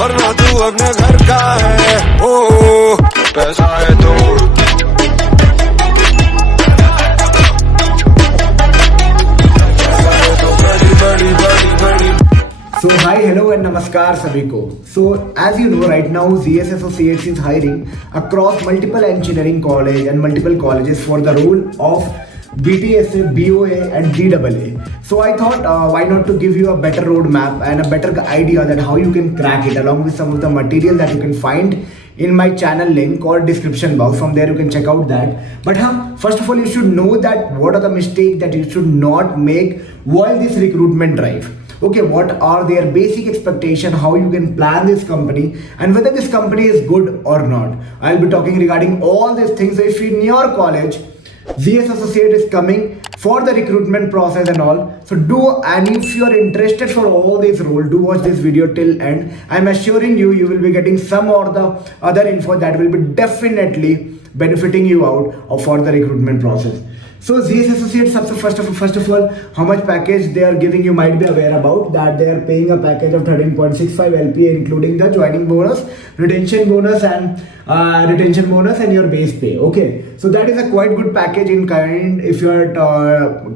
वरना तू अपने घर का है। ओ पैसा है तो बड़ी बड़ी बड़ी। So hi, hello and namaskar सभी को. So as you know right now ZS Associates is hiring across multiple engineering college and multiple colleges for the role of BTSA, BOA and DAA. So I thought why not to give you a better roadmap and a better idea that how you can crack it along with some of the material that you can find in my channel link or description box. From there you can check out that. But first of all you should know that what are the mistakes that you should not make while this recruitment drive. Okay, what are their basic expectation, how you can plan this company and whether this company is good or not. I'll be talking regarding all these things. So if in your college ZS Associate is coming for the recruitment process and all, so do, and if you are interested for all these roles, do watch this video till end. I'm assuring you, you will be getting some or the other info that will be definitely benefiting you out for the recruitment process. So ZS Associates, first of all, how much package they are giving, you might be aware about that they are paying a package of 13.65 LPA including the joining bonus, retention bonus and your base pay. Okay, so that is a quite good package in kind if you are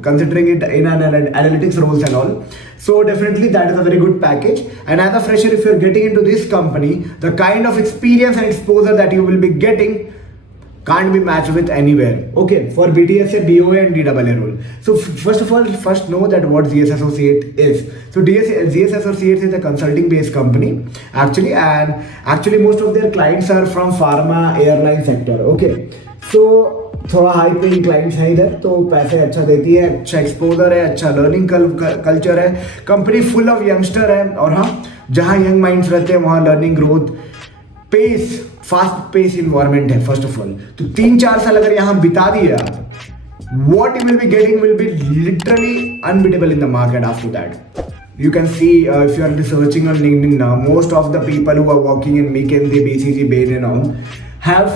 considering it in an analytics roles and all. So definitely that is a very good package. And as a fresher, if you are getting into this company, the kind of experience and exposure that you will be getting can't be matched with anywhere. Okay, for BTSA, BOA and DAA role. So first of all, first know that what ZS Associate is. So ZS Associates is a consulting based company actually, and actually most of their clients are from pharma, airline sector. Okay, so थोड़ा high paying clients है इधर, तो पैसे अच्छा देती है, अच्छा exposure है, अच्छा लर्निंग कल्चर है, कंपनी फुल ऑफ यंगस्टर है, और हाँ जहाँ यंग माइंड्स रहते हैं वहाँ learning growth pace, fast pace environment है. फर्स्ट ऑफ ऑल तो 3-4 साल अगर यहाँ बिता दिए आप, what you will be getting will be literally unbeatable in the market after that. You can see if you are researching on LinkedIn now, most of the people who are working in McKinsey, BCG, Bain and all have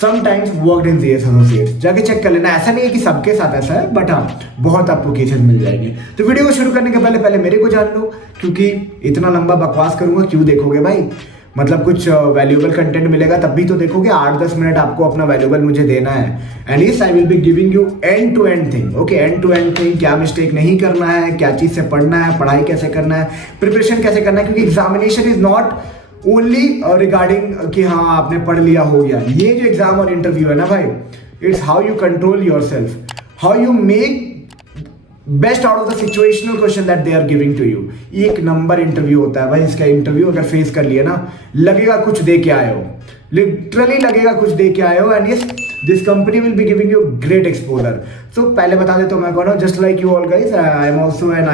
sometimes worked in ZS Associates. जाके check कर लेना. ऐसा नहीं है कि सबके साथ ऐसा है, बट हाँ बहुत आपको केसेस मिल जाएंगे. तो वीडियो को शुरू करने के पहले मेरे को जान लो, क्योंकि इतना लंबा बकवास करूंगा क्यों देखोगे भाई. मतलब कुछ वैल्यूएबल कंटेंट मिलेगा तब भी तो देखोगे. 8-10 मिनट आपको अपना वैल्यूएबल मुझे देना है. And yes I will be giving you end to end thing. Okay, end to end thing, क्या मिस्टेक नहीं करना है, क्या चीज़ से पढ़ना है, पढ़ाई कैसे करना है, प्रिपरेशन कैसे करना है. क्योंकि examination is not only regarding कि हाँ आपने पढ़ लिया हो गया. ये जो एग्जाम और इंटरव्यू है ना भाई, it's how you control yourself, how you make best out of the situational question that they are giving to you. एक नंबर इंटरव्यू होता है भाई. इसका इंटरव्यू अगर फेस कर लिया ना, लगेगा कुछ दे के आए हो, लिटरली लगेगा कुछ दे के आए हो. And yes, this company will be giving you great exposure. So पहले बता देता हूँ मैं कौन हूँ. Just like you all guys, I am also an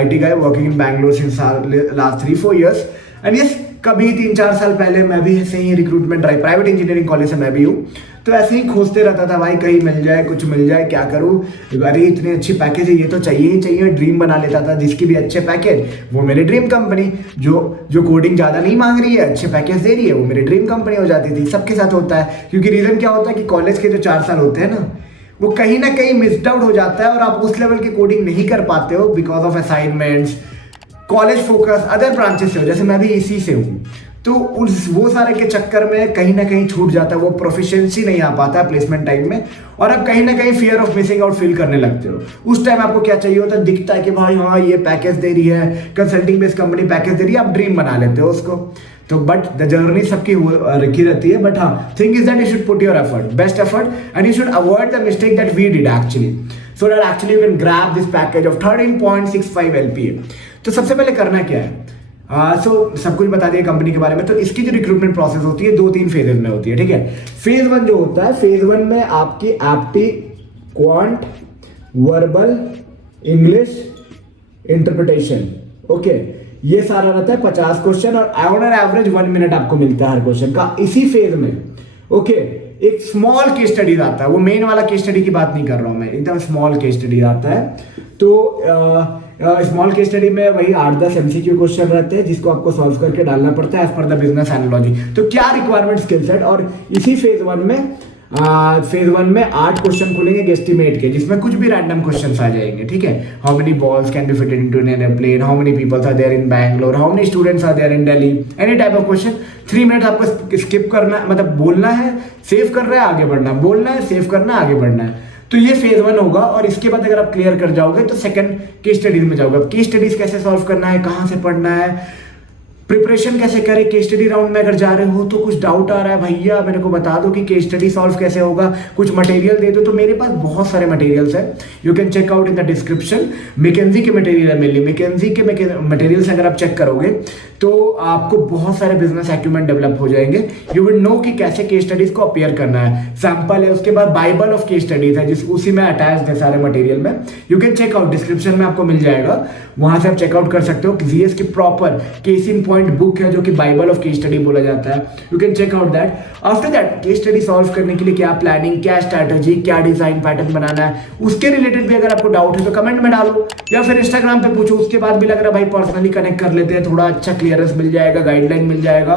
IT guy working in Bangalore since last 3-4 years. And yes, कभी 3-4 साल पहले मैं भी ऐसे ही recruitment drive, private engineering college से मैं भी हूँ, तो ऐसे ही खोजते रहता था भाई, कहीं मिल जाए, कुछ मिल जाए, क्या करूँ, अरे इतनी अच्छी पैकेज है, ये तो चाहिए ही चाहिए. ड्रीम बना लेता था. जिसकी भी अच्छे पैकेज, वो मेरी ड्रीम कंपनी. जो कोडिंड ज़्यादा नहीं मांग रही है, अच्छे पैकेज दे रही है, वो मेरी ड्रीम कंपनी हो जाती थी. सबके साथ होता है. क्योंकि रीज़न क्या होता है कि कॉलेज के जो 4 साल होते हैं ना, वो कहीं ना कहीं मिस्ड आउट हो जाता है और आप उस लेवल की कोडिंग नहीं कर पाते हो because of assignments, college focus, other branches से हो. जैसे मैं भी इसी से हूँ, तो वो सारे के चक्कर में कहीं ना कहीं छूट जाता है, वो प्रोफिशिएंसी नहीं आ पाता है प्लेसमेंट टाइम में, और आप कहीं ना कहीं fear of missing out feel करने लगते हो. उस टाइम आपको क्या चाहिए होता है, दिखता है कि भाई हाँ ये पैकेज दे रही है, कंसल्टिंग बेस्ड कंपनी पैकेज दे रही है, आप ड्रीम बना लेते हो उसको. तो बट द जर्नी सबकी रखी रहती है. बट हाँ, thing is that you should put your effort, best effort, and you should avoid the mistake that we did actually, so that actually you can grab this package of 13.65 LPA. तो सबसे पहले करना क्या है, सब कुछ बता दिया कंपनी के बारे में. तो इसकी जो रिक्रूटमेंट प्रोसेस होती है 2-3 फेजेस में होती है. ठीक है, फेज 1 जो होता है, फेज 1 में आपकी apti, quant, verbal, English, interpretation. Okay, ये सारा रहता है 50 क्वेश्चन, और ऑन एन एवरेज 1 मिनट आपको मिलता है हर क्वेश्चन का इसी फेज में. ओके, एक स्मॉल केस स्टडी आता है, वो मेन वाला केस स्टडी की बात नहीं कर रहा हूं मैं, एकदम स्मॉल केस स्टडी आता है. तो स्मॉल केस स्टडी में वही 8-10 MCQ क्वेश्चन रहते हैं जिसको आपको सॉल्व करके डालना पड़ता है as per the business analogy. तो क्या रिक्वायरमेंट, स्किल सेट, और इसी फेज 1 में फेज 1 में 8 क्वेश्चन खुलेंगे गेस्टिमेट के, जिसमें कुछ भी रैंडम क्वेश्चंस आ जाएंगे, ठीक है। How many balls can be fitted into an airplane, how many peoples are there in Bangalore, how many students are there in Delhi, any type of question. 3 minute आपको स्किप करना, मतलब बोलना है, सेव कर रहा है, आगे बढ़ना, बोलना है, सेव करना है, आगे बढ़ना है। तो ये फेज 1 होगा। और इसके बाद अगर आप क्लियर कर जाओगे तो सेकंड केस स्टडीज में जाओगे। अब केस स्टडीज कैसे सॉल्व करना है, कहाँ से पढ़ना है, प्रिपरेशन कैसे करें, केस स्टडी राउंड में अगर जा रहे हो तो कुछ डाउट आ रहा है, भैया मेरे को बता दो कि केस स्टडी सॉल्व कैसे होगा, कुछ मटेरियल दे दो, तो मेरे पास बहुत सारे मटेरियल्स है, you can check out in the description. McKinsey के मटेरियल है मेनली, मैकेंजी के मटेरियल्स अगर आप चेक करोगे तो आपको बहुत सारे बिजनेस एक्यूमेंट डेवलप हो जाएंगे। यू विल नो कि कैसे केस स्टडीज को अपेयर करना है, सैंपल है, उसके बाद बाइबल ऑफ केस स्टडीज है, जिस उसी में अटैच है सारे मटेरियल में। You can check out, description में आपको मिल जाएगा, वहां से आप चेकआउट कर सकते हो। जीएस की proper case in point book है, जो कि बाइबल ऑफ केस स्टडी बोला जाता है। You can check out that. After that case study solve करने के लिए क्या प्लानिंग, क्या स्ट्रैटेजी, क्या डिजाइन पैटर्न बनाना है, उसके रिलेटेड भी अगर आपको डाउट है तो कमेंट में डालो, या फिर इंस्टाग्राम पे पूछो। उसके बाद भी लग रहा है भाई पर्सनली कनेक्ट कर लेते हैं, थोड़ा अच्छा क्लियरेंस मिल जाएगा, गाइडलाइन मिल जाएगा,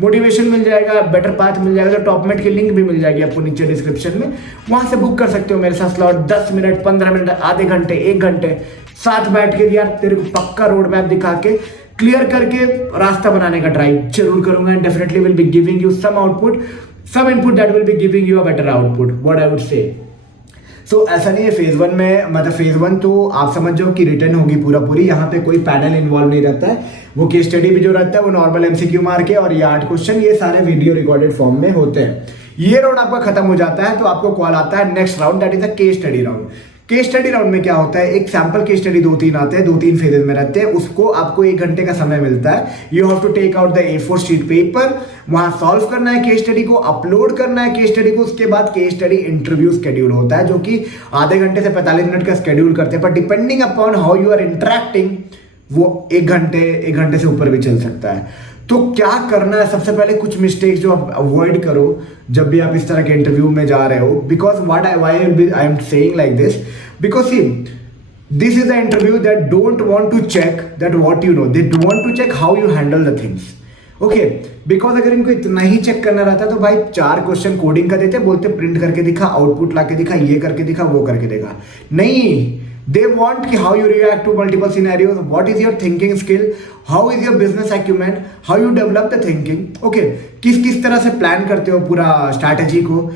मोटिवेशन मिल जाएगा, बेटर पाथ मिल जाएगा, तो टॉपमेट की लिंक भी मिल जाएगी आपको नीचे डिस्क्रिप्शन में। वहां से बुक कर सकते हो मेरे साथ स्लॉट, 10 मिनट, 15 मिनट, आधे घंटे, 1 घंटे साथ बैठ के यार तेरे को पक्का रोड मैप दिखा के क्लियर करके रास्ता बनाने का ट्राई जरूर करूंगा। And definitely will be giving you some output, some input that will be giving you a better output, what I would say. So ऐसा नहीं है फेज 1 में, मतलब फेज 1 तो आप समझ जाओ कि रिटर्न होगी पूरा पूरी, यहाँ पे कोई पैनल इन्वॉल्व नहीं रहता है। वो केस स्टडी भी जो रहता है वो नॉर्मल एमसीक्यू मार के, और ये 8 क्वेश्चन ये सारे वीडियो रिकॉर्डेड फॉर्म में होते हैं। ये राउंड आपका खत्म हो जाता है तो आपको कॉल आता है next round, that is a case study round. Case study round में क्या होता है, एक सैंपल केस स्टडी 2-3 आते हैं, 2-3 फेजेस में रहते हैं, उसको आपको 1 घंटे का समय मिलता है। You have to take out the A4 sheet paper, वहां सॉल्व करना है केस स्टडी को, अपलोड करना है केस स्टडी को। उसके बाद केस स्टडी इंटरव्यू शेड्यूल होता है, जो कि आधे घंटे से 45 मिनट का शेड्यूल करते हैं, पर depending upon how you are interacting वो 1 घंटे से ऊपर भी चल सकता है। तो क्या करना है, सबसे पहले कुछ मिस्टेक्स जो आप अवॉइड करो जब भी आप इस तरह के इंटरव्यू में जा रहे हो, because what I am saying like this, because see this is the interview that don't want to check that what you know, they want to check how you handle the things, okay. Because अगर इनको इतना ही check करना रहता तो भाई 4 question coding का देते, बोलते प्रिंट करके दिखा, आउटपुट ला के दिखा, ये करके दिखा, वो करके दिखा। नहीं, they want कि how you react to multiple scenarios, what is your thinking skill, how is your business acumen, how you develop the thinking, okay, किस तरह से प्लान करते हो पूरा स्ट्रैटेजी को।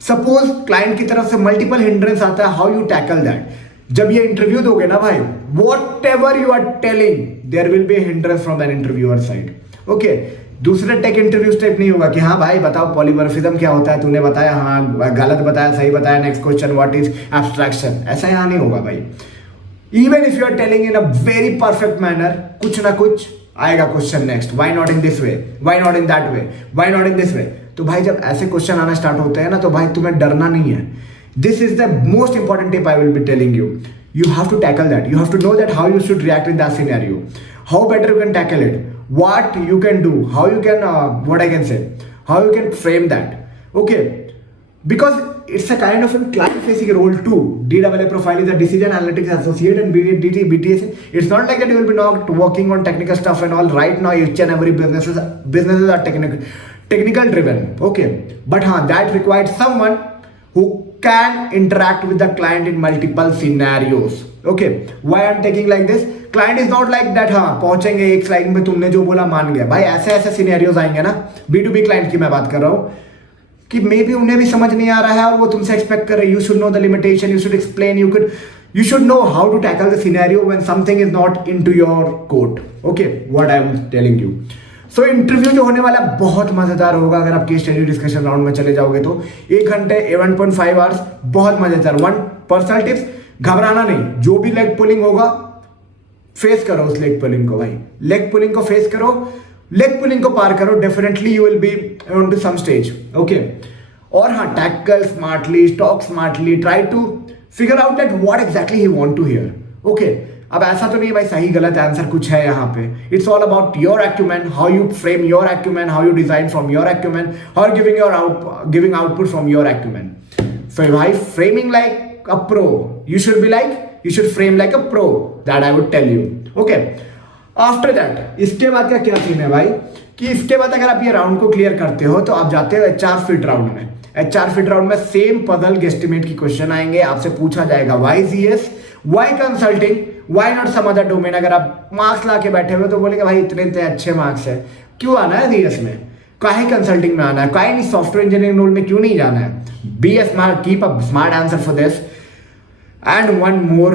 सपोज क्लाइंट की तरफ से मल्टीपल हिंड्रेंस आता है, हाउ यू टैकल दैट। जब ये इंटरव्यू दोगे ना भाई, whatever you are telling there will be hindrance from an interviewer side, okay. दूसरे टेक इंटरव्यूज टाइप नहीं होगा कि हाँ भाई बताओ पॉलीमॉर्फिज्म क्या होता है, तूने बताया, हाँ गलत बताया, सही बताया, next question what is abstraction, ऐसा यहाँ नहीं होगा भाई। Even if you are telling in a very perfect manner, कुछ ना कुछ आएगा question next, why not in this way, why not in that way, why not in this way. तो भाई जब ऐसे क्वेश्चन आना स्टार्ट होते हैं ना, तो भाई तुम्हें डरना नहीं है। This is the most important tip I will be telling you. You have to tackle that. You have to know that how you should react in that scenario, how better you can tackle it, what you can do, how you can what I can say, how you can frame that, okay, because it's a kind of a client facing role too. DAA profile is a decision analytics associate, and BTS, it's not like that you will be not working on technical stuff and all. Right now each and every businesses are technical driven, okay, but that requires someone who can interact with the client in multiple scenarios, okay. Why I'm taking like this, client is not like that, पहुंचेंगे एक slide में तुमने जो बोला मान गया भाई। ऐसे सिनेरियोज आएंगे ना, B2B क्लाइंट की मैं बात कर रहा हूँ, कि मे बी उन्हें भी समझ नहीं आ रहा है और वो तुमसे एक्सपेक्ट कर रहे हैं। You should know the limitation, you should explain, you should know how to tackle the scenario when something is not into your court, okay, what I'm telling you. So interview जो होने वाला बहुत मजेदार होगा अगर आप केस स्टडी डिस्कशन राउंड में चले जाओगे तो। 1 घंटे 1.5 आवर्स बहुत मजेदार। 1 पर्सनल टिप्स, घबराना नहीं, जो भी लेग पुलिंग होगा फेस करो उस लेग पुलिंग को भाई, लेग पुलिंग को फेस करो, लेग पुलिंग को पार करो, definitely you will be on to some stage, okay. और tackle smartly, talk smartly, try to figure out that what exactly he want to hear, okay. अब ऐसा तो नहीं भाई सही गलत आंसर कुछ है यहाँ पे, it's all about your acumen, how you frame your acumen, how you design from your acumen, और giving output from your acumen. So भाई framing like a pro, you should frame like a pro, that I would tell you, okay. After that इसके बाद का क्या scene है भाई, कि इसके बाद अगर आप ये राउंड को क्लियर करते हो तो आप जाते हो HR फिट राउंड में। HR फिट राउंड में सेम पजल गेस्टिमेट की क्वेश्चन आएंगे, आपसे पूछा जाएगा why CS, why consulting, why not some other domain. अगर आप मार्क्स ला के बैठे हुए तो बोलेंगे भाई इतने इतने अच्छे मार्क्स है, क्यों आना है CS में, काहे कंसल्टिंग में आना है, काहे नहीं सॉफ्टवेयर इंजीनियरिंग रोल में क्यों नहीं जाना है। Be a smart, keep a smart answer for this. And one more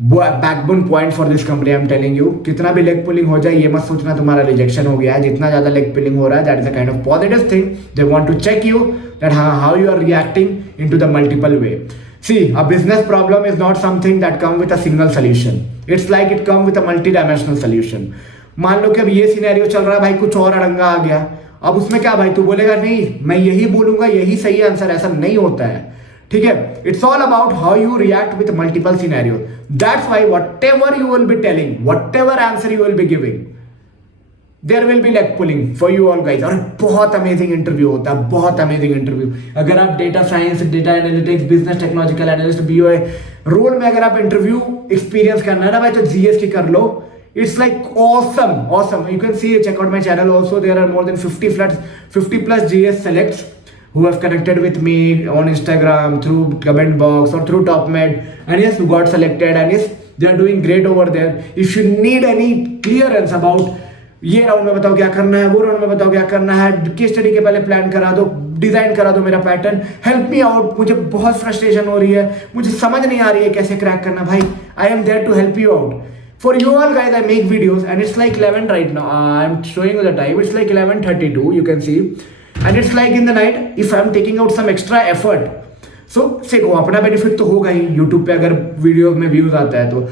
backbone point for this company, I am telling you, कितना भी लेग पुलिंग हो जाए ये मत सोचना तुम्हारा रिजेक्शन हो गया है। जितना ज्यादा लेग पुलिंग हो रहा है, that is a kind of positive thing. They want to check you that how you are reacting into the multiple way. See, a business problem is not something that come with a single solution. It's like it come with a multi-dimensional solution. मान लो कि अब ये scenario चल रहा है भाई, कुछ और अड़ंगा आ गया, अब उसमें क्या भाई, तू बोलेगा नहीं मैं यही बोलूंगा यही सही आंसर, ऐसा नहीं होता है, ठीक है। It's all about how you react with multiple scenario. That's why whatever you will be telling, whatever answer you will be giving, there will be leg pulling for you all guys. और बहुत amazing interview होता है, बहुत amazing interview. अगर आप data science, data analytics, business technological analyst, BOA role में अगर आप इंटरव्यू एक्सपीरियंस करना है ना भाई, तो GS की कर लो। It's like awesome. You can see, check out my channel also. There are more than 50 plus GS selects who have connected with me on Instagram through comment box or through TopMed, and yes, who got selected, and yes, they are doing great over there. If you need any clearance about ये round में बताओ क्या करना है, वो round में बताओ क्या करना है, केस स्टडी के पहले प्लान करा दो, डिजाइन करा दो मेरा पैटर्न, हेल्प मी आउट, मुझे बहुत फ्रस्ट्रेशन हो रही है, मुझे समझ नहीं आ रही है कैसे क्रैक करना, भाई I am there to help you out. For you all guys, I make videos and it's like 11 right now. I'm showing you the time. It's like 11:32. You can see, and it's like in the night. If I'm taking out some extra effort, so से को अपना benefit तो होगा ही। YouTube पे अगर video में views आता है तो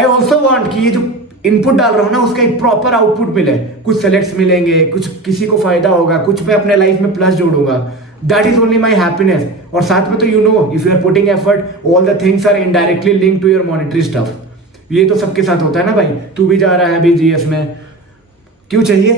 I also want कि ये जो इनपुट डाल रहा हूँ ना उसका एक प्रॉपर आउटपुट मिले, कुछ सेलेक्ट्स मिलेंगे, कुछ किसी को फायदा होगा, कुछ मैं अपने लाइफ में प्लस जोड़ूंगा। That is only my happiness. और साथ में तो you know, if you are putting effort, all the things are indirectly link to your monetary stuff. ये तो सबके साथ होता है ना भाई, तू भी जा रहा है अभी GS में, क्यों चाहिए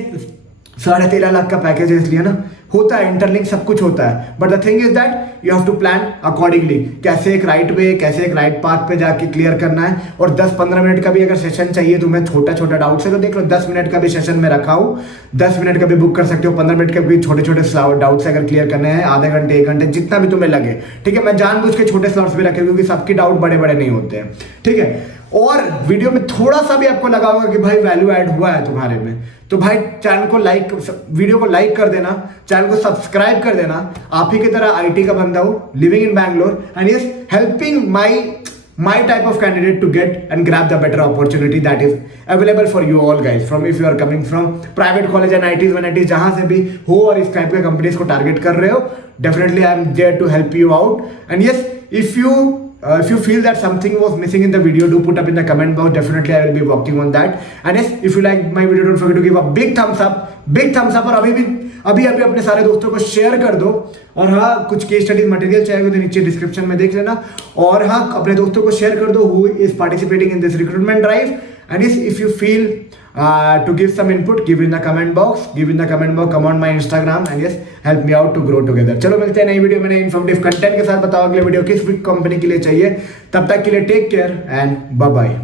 13.5 लाख का पैकेज है इसलिए ना, होता है इंटरलिंक, सब कुछ होता है। But the thing is that you have to plan accordingly, कैसे एक राइट वे, कैसे एक राइट पाथ पे जाके क्लियर करना है। और 10-15 मिनट का भी अगर सेशन चाहिए तुम्हें छोटा छोटा डाउट से, तो देख लो 10 मिनट का भी सेशन में रखा हूँ, 10 मिनट का भी बुक कर सकते हो, 15 मिनट के भी छोटे छोटे डाउट से अगर क्लियर करने हैं, आधे घंटे 1 घंटे जितना भी तुम्हें लगे, ठीक है। मैं जानबूझ के छोटे स्लॉट्स भी रखे क्योंकि सबके डाउट बड़े बड़े नहीं होते हैं, ठीक है। और वीडियो में थोड़ा सा भी आपको लगा होगा कि भाई वैल्यू ऐड हुआ है तुम्हारे में, तो भाई चैनल को लाइक, वीडियो को लाइक कर देना, चैनल को सब्सक्राइब कर देना। आप ही की तरह IT का बंदा हूं, living in Bangalore, and yes helping my type of candidate to get and grab the better opportunity that is available for you all guys, from if you are coming from private college and ITs, when ITs जहां से भी हो और इस type के companies को target कर रहे हो, definitely I am there to help you out. And yes, if you feel that something was missing in the video, do put up in the comment box. Definitely I will be working on that. And yes, if you like my video, don't forget to give a big thumbs up. और अभी अपने सारे दोस्तों को share कर दो। और हाँ, कुछ केस स्टडीज मटेरियल चाहिए तो नीचे डिस्क्रिप्शन में देख लेना। और हाँ, अपने दोस्तों को शेयर कर दो who is participating in this recruitment drive. And yes, if you feel to give some input, give in the comment box, come on my Instagram, and yes, help me out to grow together. चलो मिलते हैं नई video में नए informative content के साथ। बताओ अगले वीडियो किस कंपनी के लिए चाहिए। तब तक के लिए take care and bye bye.